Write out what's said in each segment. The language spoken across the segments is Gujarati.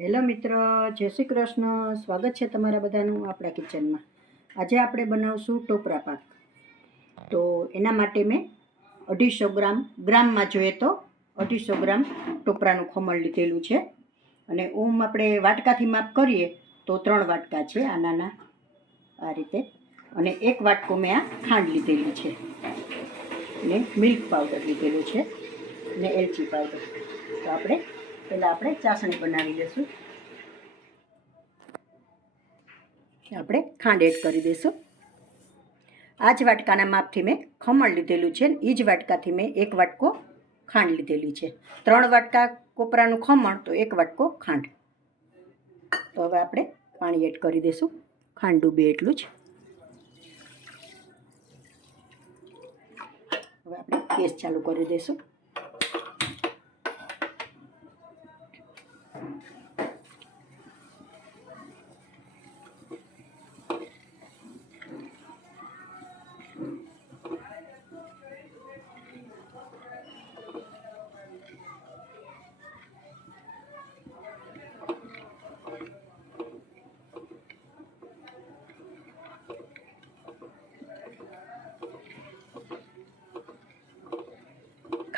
હેલો મિત્રો, જય શ્રી કૃષ્ણ. સ્વાગત છે તમારા બધાનું આપણા કિચનમાં. આજે આપણે બનાવશું ટોપરા પાક. તો એના માટે મેં 250 ગ્રામમાં જોઈએ તો 250 ગ્રામ ટોપરાનું ખમણ લીધેલું છે. અને આપણે વાટકાથી માપ કરીએ તો 3 વાટકા છે આ નાના, આ રીતે. અને 1 વાટકો મેં આ ખાંડ લીધેલી છે, ને મિલ્ક પાવડર લીધેલું છે, ને એલચી પાવડર. તો પહેલાં આપણે ચાસણી બનાવી લઈશું. આપણે ખાંડ એડ કરી દઈશું. આ જ વાટકાના માપથી મેં ખમણ લીધેલું છે, એ જ વાટકાથી મેં 1 વાટકો ખાંડ લીધેલી છે. 3 વાટકા કોપરાનું ખમણ તો 1 વાટકો ખાંડ. તો હવે આપણે પાણી એડ કરી દઈશું, ખાંડ ડૂબે એટલું જ. હવે આપણે ગેસ ચાલુ કરી દઈશું.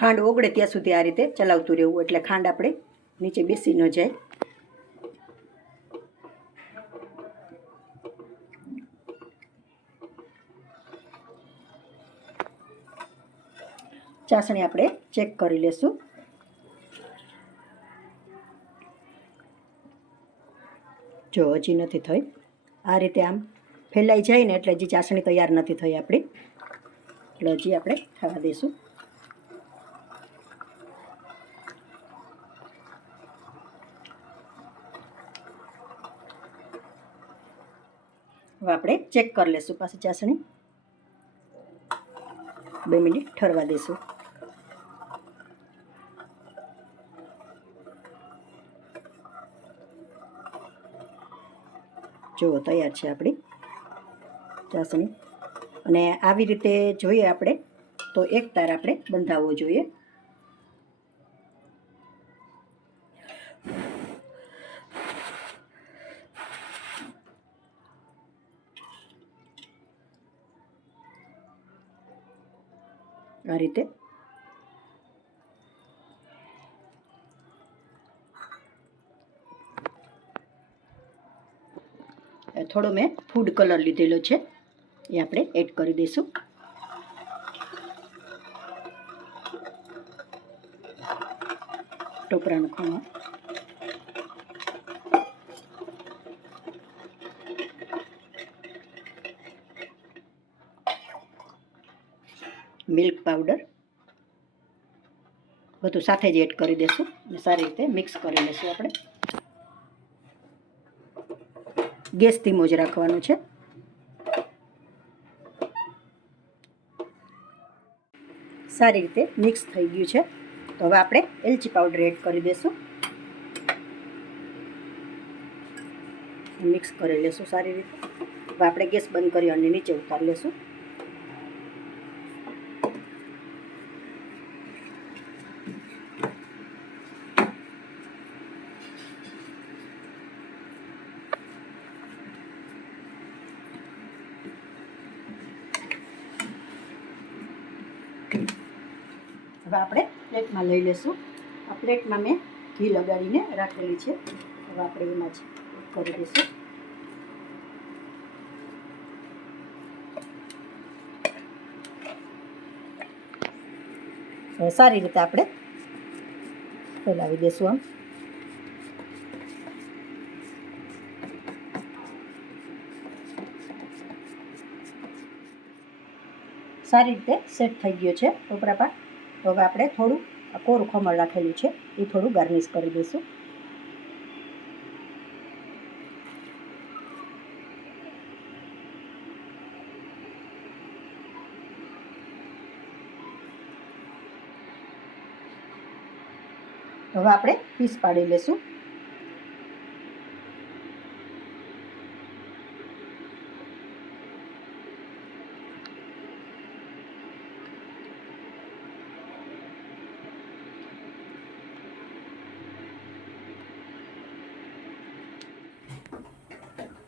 ખાંડ ઓગળે ત્યાં સુધી આ રીતે ચલાવતું રહેવું, એટલે ખાંડ આપણે નીચે બેસી ન જાય. ચાસણી આપણે ચેક કરી લેશું. જો હજી નથી થઈ, આ રીતે આમ ફેલાઈ જાય ને એટલે હજી ચાસણી તૈયાર નથી થઈ આપણી, એટલે હજી આપણે થવા દઈશું. હવે આપણે ચેક કરી લઈશું પાછી ચાસણી. 2 મિનિટ ઠરવા દઈશું. જો તૈયાર છે આપણી ચાસણી. અને આવી રીતે જોઈએ આપણે તો એક તાર આપણે બંધાવવો જોઈએ. આ રીતે. થોડો મેં ફૂડ કલર લીધેલો છે, એ આપણે એડ કરી દઈશું. ટોપરાનું ખમણ. મિલ્ક પાવડર બધું સાથે જ એડ કરી દઈશું અને સારી રીતે મિક્સ કરી લઈશું. આપણે ગેસ ધીમો જ રાખવાનો છે. સારી રીતે મિક્સ થઈ ગયું છે. તો હવે આપણે એલચી પાવડર એડ કરી દઈશું. મિક્સ કરી લઈશું સારી રીતે. હવે આપણે ગેસ બંધ કરી અને નીચે ઉતારી લઈશું. હવે આપણે પ્લેટમાં લઈ લઈશું. આ પ્લેટમાં મેં ઘી લગાડીને રાખેલી છે. હવે આપણે એમાં જ કરી દઈશું. હવે સારી રીતે આપણે ફેલાવી દઈશું. આમ સારી રીતે સેટ થઈ ગયો છે ટોપરા પાક. તો હવે આપણે થોડું કોરું ખમણ રાખેલું છે, એ થોડું ગાર્નિશ કરી દઈશું. હવે આપણે પીસ પાડી લઈશું.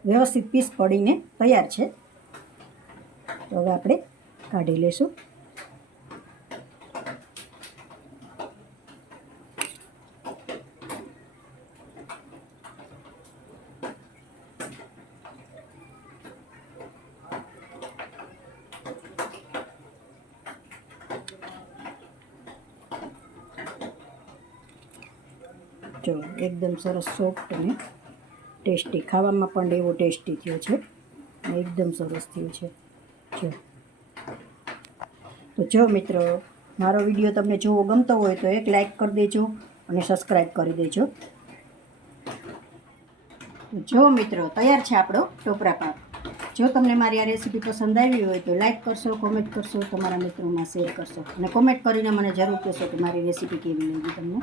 વ્યવસ્થિત પીસ પડીને તૈયાર છે. તો હવે આપણે કાઢી લઈશું. જો એકદમ સરસ સોફ્ટ અને ટેસ્ટી, ખાવામાં પણ એવો ટેસ્ટી થયો છે. એકદમ સરસ થયો છે. તો જો મિત્રો, મારો વિડીયો તમને જોવો ગમતો હોય તો એક લાઈક કરી દેજો અને સબસ્ક્રાઈબ કરી દેજો. જો મિત્રો, તૈયાર છે આપણો ટોપરા પાક. જો તમને મારી આ રેસીપી પસંદ આવી હોય તો લાઈક કરશો, કોમેન્ટ કરશો, તમારા મિત્રોમાં શેર કરશો અને કોમેન્ટ કરીને મને જરૂર કહેશો કે મારી રેસીપી કેવી લાગી તમને.